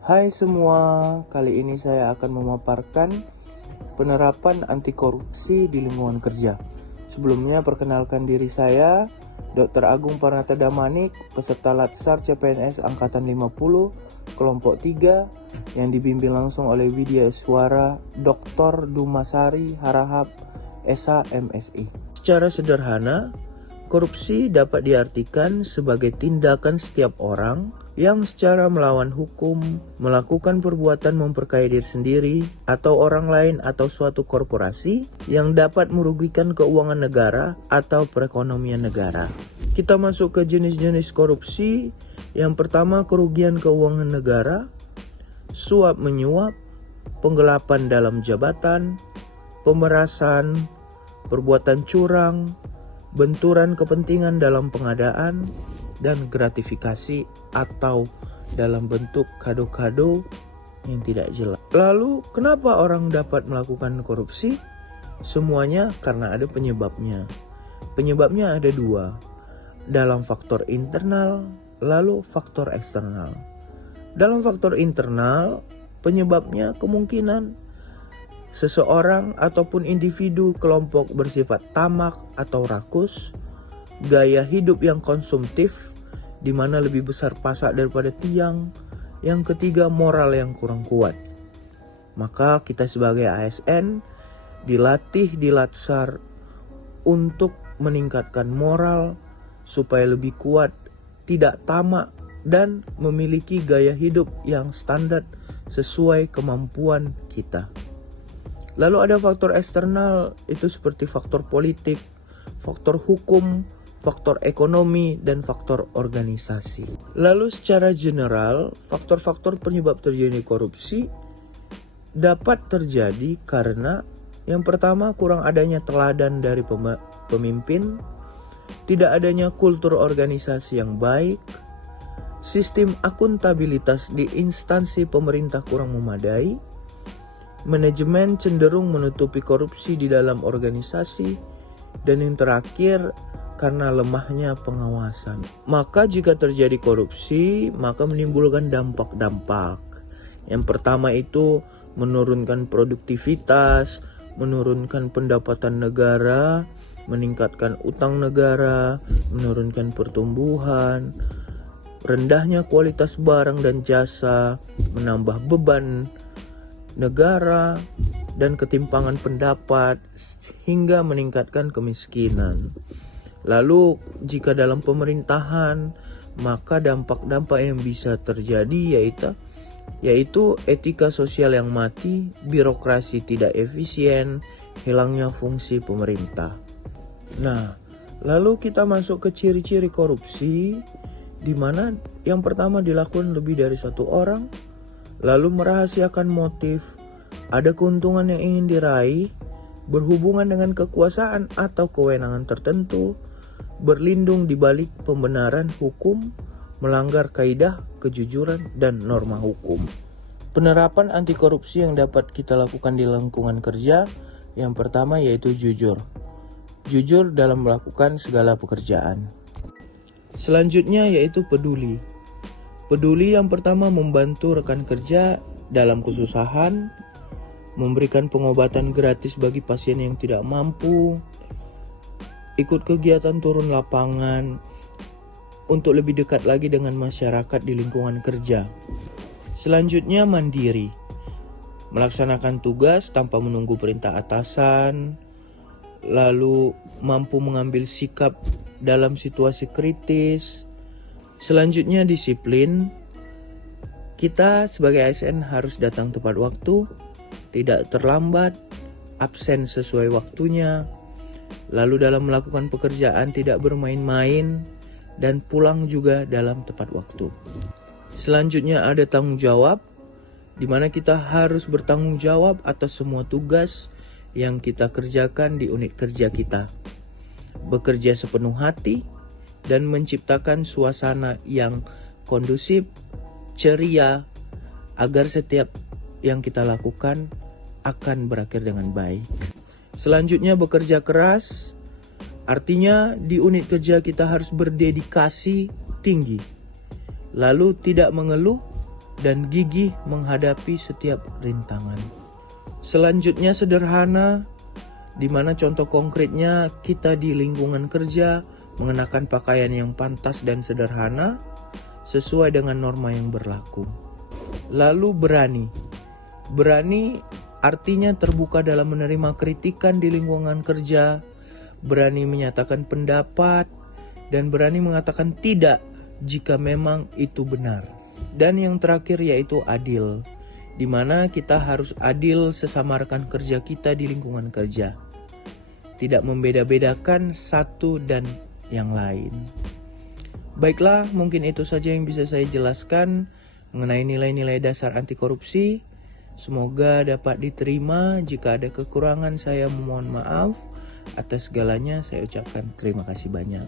Hai semua, kali ini saya akan memaparkan penerapan anti korupsi di lingkungan kerja. Sebelumnya perkenalkan diri saya, Dr. Agung Parnata Damanik, peserta Latsar CPNS Angkatan 50, kelompok 3, yang dibimbing langsung oleh Widya Suara Dr. Dumasari Harahap, SH MSI. Secara sederhana, korupsi dapat diartikan sebagai tindakan setiap orang yang secara melawan hukum melakukan perbuatan memperkaya diri sendiri atau orang lain atau suatu korporasi yang dapat merugikan keuangan negara atau perekonomian negara. Kita masuk ke jenis-jenis korupsi. Yang pertama, kerugian keuangan negara, suap menyuap, penggelapan dalam jabatan, pemerasan, perbuatan curang, benturan kepentingan dalam pengadaan, dan gratifikasi atau dalam bentuk kado-kado yang tidak jelas. Lalu, kenapa orang dapat melakukan korupsi? Semuanya karena ada penyebabnya. Penyebabnya ada dua, dalam faktor internal, lalu faktor eksternal. Dalam faktor internal, penyebabnya kemungkinan seseorang ataupun individu kelompok bersifat tamak atau rakus, gaya hidup yang konsumtif, di mana lebih besar pasak daripada tiang. Yang ketiga, moral yang kurang kuat. Maka kita sebagai ASN dilatih di Latsar untuk meningkatkan moral supaya lebih kuat, tidak tamak, dan memiliki gaya hidup yang standar sesuai kemampuan kita. Lalu ada faktor eksternal, itu seperti faktor politik, faktor hukum, faktor ekonomi, dan faktor organisasi. Lalu secara general, faktor-faktor penyebab terjadi korupsi dapat terjadi karena yang pertama, kurang adanya teladan dari pemimpin, tidak adanya kultur organisasi yang baik, sistem akuntabilitas di instansi pemerintah kurang memadai, manajemen cenderung menutupi korupsi di dalam organisasi, dan yang terakhir karena lemahnya pengawasan. Maka jika terjadi korupsi, maka menimbulkan dampak-dampak. Yang pertama itu menurunkan produktivitas, menurunkan pendapatan negara, meningkatkan utang negara, menurunkan pertumbuhan, rendahnya kualitas barang dan jasa, menambah beban negara, dan ketimpangan pendapat hingga meningkatkan kemiskinan. Lalu jika dalam pemerintahan, maka dampak-dampak yang bisa terjadi yaitu etika sosial yang mati, birokrasi tidak efisien, hilangnya fungsi pemerintah. Nah, lalu kita masuk ke ciri-ciri korupsi, di mana yang pertama dilakukan lebih dari satu orang, lalu merahasiakan motif, ada keuntungan yang ingin diraih, berhubungan dengan kekuasaan atau kewenangan tertentu, berlindung di balik pembenaran hukum, melanggar kaidah, kejujuran, dan norma hukum. Penerapan anti korupsi yang dapat kita lakukan di lingkungan kerja, yang pertama yaitu jujur. Jujur dalam melakukan segala pekerjaan. Selanjutnya yaitu peduli. Peduli yang pertama membantu rekan kerja dalam kesusahan, memberikan pengobatan gratis bagi pasien yang tidak mampu, ikut kegiatan turun lapangan untuk lebih dekat lagi dengan masyarakat di lingkungan kerja. Selanjutnya mandiri, melaksanakan tugas tanpa menunggu perintah atasan, lalu mampu mengambil sikap dalam situasi kritis. Selanjutnya disiplin, kita sebagai ASN harus datang tepat waktu, tidak terlambat, absen sesuai waktunya, lalu dalam melakukan pekerjaan tidak bermain-main, dan pulang juga dalam tepat waktu. Selanjutnya ada tanggung jawab, di mana kita harus bertanggung jawab atas semua tugas yang kita kerjakan di unit kerja kita. Bekerja sepenuh hati dan menciptakan suasana yang kondusif, ceria, agar setiap yang kita lakukan akan berakhir dengan baik. Selanjutnya bekerja keras, artinya di unit kerja kita harus berdedikasi tinggi. Lalu tidak mengeluh dan gigih menghadapi setiap rintangan. Selanjutnya sederhana, di mana contoh konkretnya kita di lingkungan kerja mengenakan pakaian yang pantas dan sederhana sesuai dengan norma yang berlaku. Lalu berani. Berani artinya terbuka dalam menerima kritikan di lingkungan kerja, berani menyatakan pendapat, dan berani mengatakan tidak jika memang itu benar. Dan yang terakhir yaitu adil, di mana kita harus adil sesama rekan kerja kita di lingkungan kerja. Tidak membeda-bedakan satu dan yang lain. Baiklah, mungkin itu saja yang bisa saya jelaskan mengenai nilai-nilai dasar anti korupsi. Semoga dapat diterima. Jika ada kekurangan saya mohon maaf. Atas segalanya saya ucapkan terima kasih banyak.